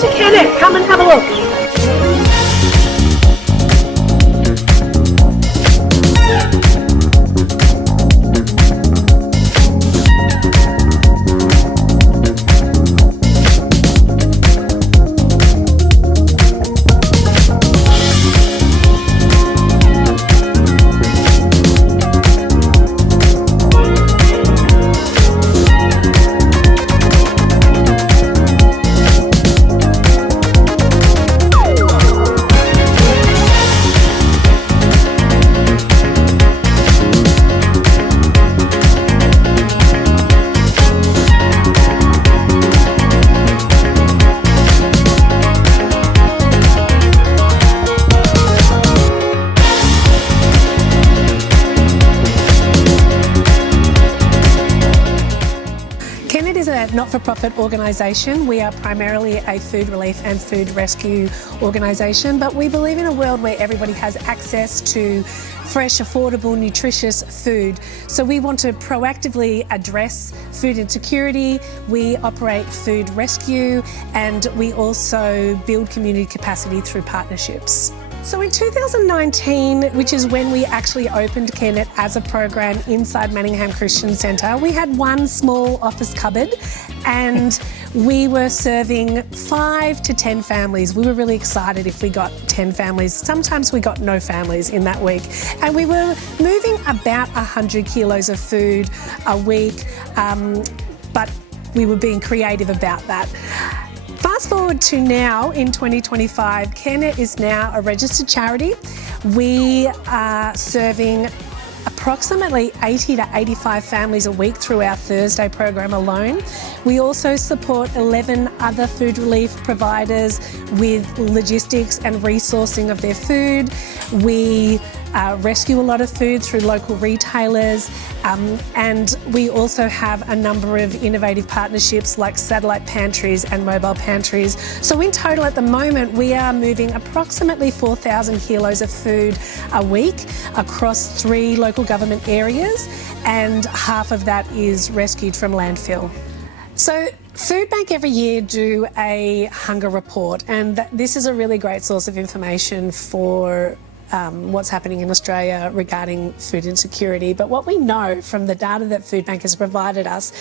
to Carenet. Come and have a look. Carenet is a not-for-profit organisation. We are primarily a food relief and food rescue organisation, but we believe in a world where everybody has access to fresh, affordable, nutritious food. So we want to proactively address food insecurity. We operate food rescue, and we also build community capacity through partnerships. So in 2019, which is when we actually opened Carenet as a program inside Manningham Christian Centre, we had one small office cupboard and we were serving 5 to 10 families. We were really excited if we got 10 families. Sometimes we got no families in that week. And we were moving about 100 kilos of food a week, but we were being creative about that. Fast forward to now in 2025, Carenet is now a registered charity. We are serving approximately 80 to 85 families a week through our Thursday program alone. We also support 11 other food relief providers with logistics and resourcing of their food. We rescue a lot of food through local retailers, and we also have a number of innovative partnerships like satellite pantries and mobile pantries. So in total at the moment we are moving approximately 4,000 kilos of food a week across 3 local government areas, and half of that is rescued from landfill. So Food Bank every year do a hunger report, and this is a really great source of information for what's happening in Australia regarding food insecurity. But what we know from the data that Food Bank has provided us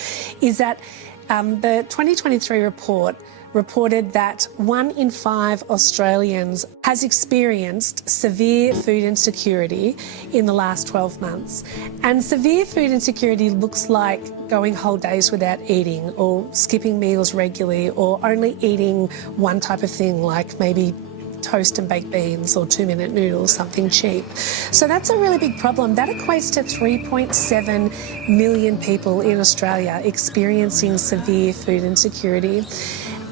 is that the 2023 report reported that 1 in 5 Australians has experienced severe food insecurity in the last 12 months. And severe food insecurity looks like going whole days without eating, or skipping meals regularly, or only eating one type of thing like maybe toast and baked beans or 2-minute noodles, something cheap. So that's a really big problem. That equates to 3.7 million people in Australia experiencing severe food insecurity.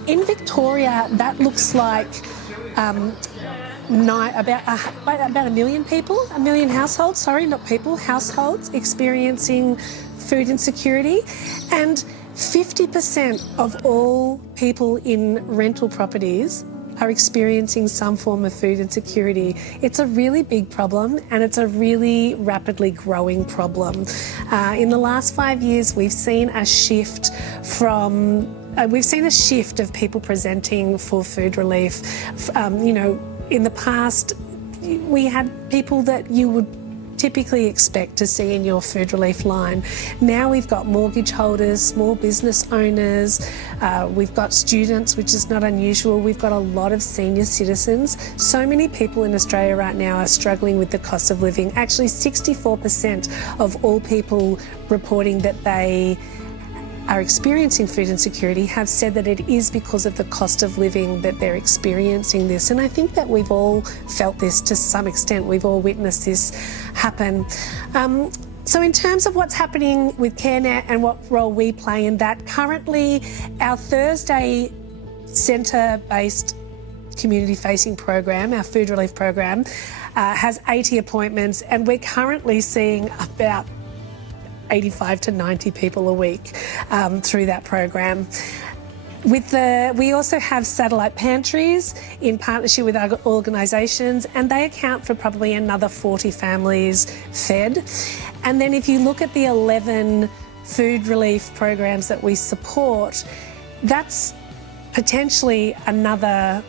In Victoria, that looks like about 1 million people, 1 million households, sorry, not people, households experiencing food insecurity. And 50% of all people in rental properties are experiencing some form of food insecurity. It's a really big problem, and it's a really rapidly growing problem. In the last 5 years, we've seen a shift of people presenting for food relief. In the past, we had people that you would typically expect to see in your food relief line. Now we've got mortgage holders, small business owners, we've got students, which is not unusual. We've got a lot of senior citizens. So many people in Australia right now are struggling with the cost of living. Actually, 64% of all people reporting that they are experiencing food insecurity have said that it is because of the cost of living that they're experiencing this. And I think that we've all felt this to some extent. We've all witnessed this happen. So in terms of what's happening with Carenet and what role we play in that, currently our Thursday centre-based community-facing program, our food relief program, has 80 appointments, and we're currently seeing about 85 to 90 people a week through that program. We also have satellite pantries in partnership with other organisations, and they account for probably another 40 families fed. And then if you look at the 11 food relief programs that we support, that's potentially another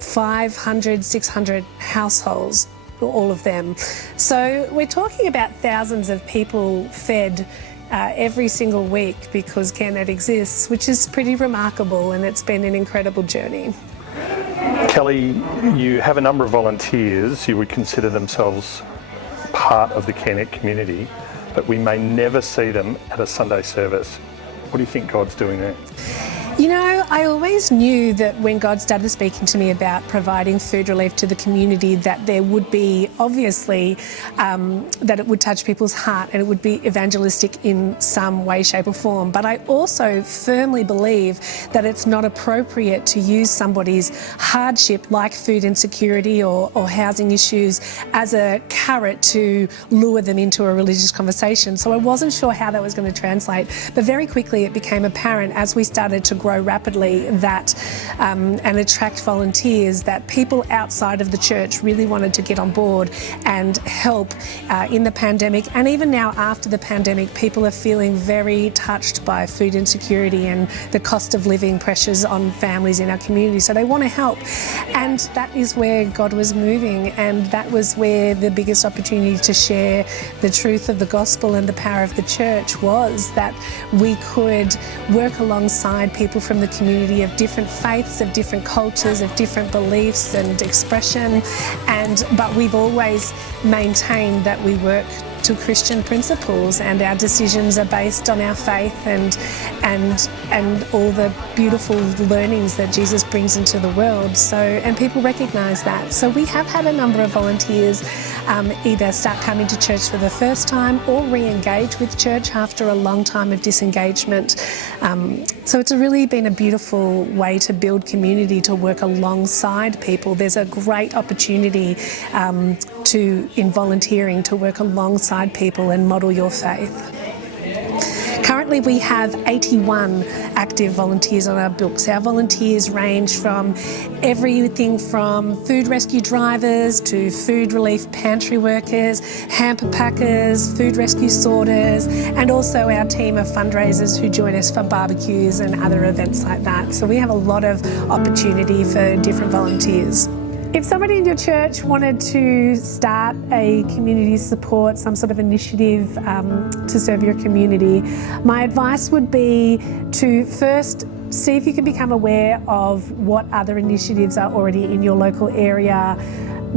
500, 600 households, all of them. So we're talking about thousands of people fed every single week because Carenet exists, which is pretty remarkable, and it's been an incredible journey. Kellie, you have a number of volunteers who would consider themselves part of the Carenet community, but we may never see them at a Sunday service. What do you think God's doing there? You know, I always knew that when God started speaking to me about providing food relief to the community, that there would be, obviously, that it would touch people's heart and it would be evangelistic in some way, shape or form. But I also firmly believe that it's not appropriate to use somebody's hardship, like food insecurity or housing issues, as a carrot to lure them into a religious conversation. So I wasn't sure how that was going to translate, but very quickly it became apparent as we started to grow rapidly that and attract volunteers, that people outside of the church really wanted to get on board and help in the pandemic. And even now after the pandemic, people are feeling very touched by food insecurity and the cost of living pressures on families in our community. So they want to help. And that is where God was moving, and that was where the biggest opportunity to share the truth of the gospel and the power of the church was, that we could work alongside people from the community of different faiths, of different cultures, of different beliefs and expression, but we've always maintained that we work to Christian principles, and our decisions are based on our faith and all the beautiful learnings that Jesus brings into the world. So, and people recognise that. So we have had a number of volunteers either start coming to church for the first time or re-engage with church after a long time of disengagement. So it's really been a beautiful way to build community, to work alongside people. There's a great opportunity in volunteering to work alongside people and model your faith. Currently we have 81 active volunteers on our books. Our volunteers range from everything from food rescue drivers to food relief pantry workers, hamper packers, food rescue sorters, and also our team of fundraisers who join us for barbecues and other events like that. So we have a lot of opportunity for different volunteers. If somebody in your church wanted to start a community support, some sort of initiative to serve your community, my advice would be to first see if you can become aware of what other initiatives are already in your local area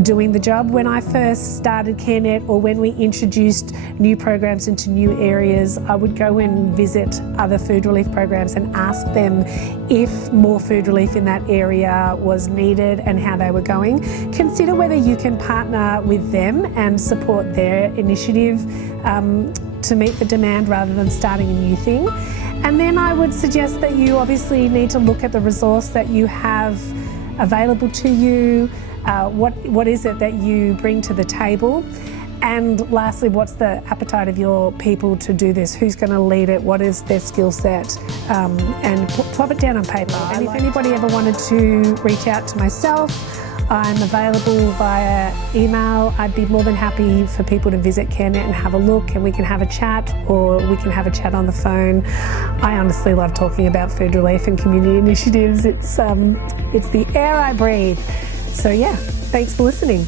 doing the job. When I first started Carenet, or when we introduced new programs into new areas, I would go and visit other food relief programs and ask them if more food relief in that area was needed and how they were going. Consider whether you can partner with them and support their initiative to meet the demand rather than starting a new thing. And then I would suggest that you obviously need to look at the resource that you have available to you. What is it that you bring to the table? And lastly, what's the appetite of your people to do this? Who's going to lead it? What is their skill set? And plop it down on paper. And if anybody ever wanted to reach out to myself, I'm available via email. I'd be more than happy for people to visit Carenet and have a look, and we can have a chat, or we can have a chat on the phone. I honestly love talking about food relief and community initiatives. It's the air I breathe. So yeah, thanks for listening.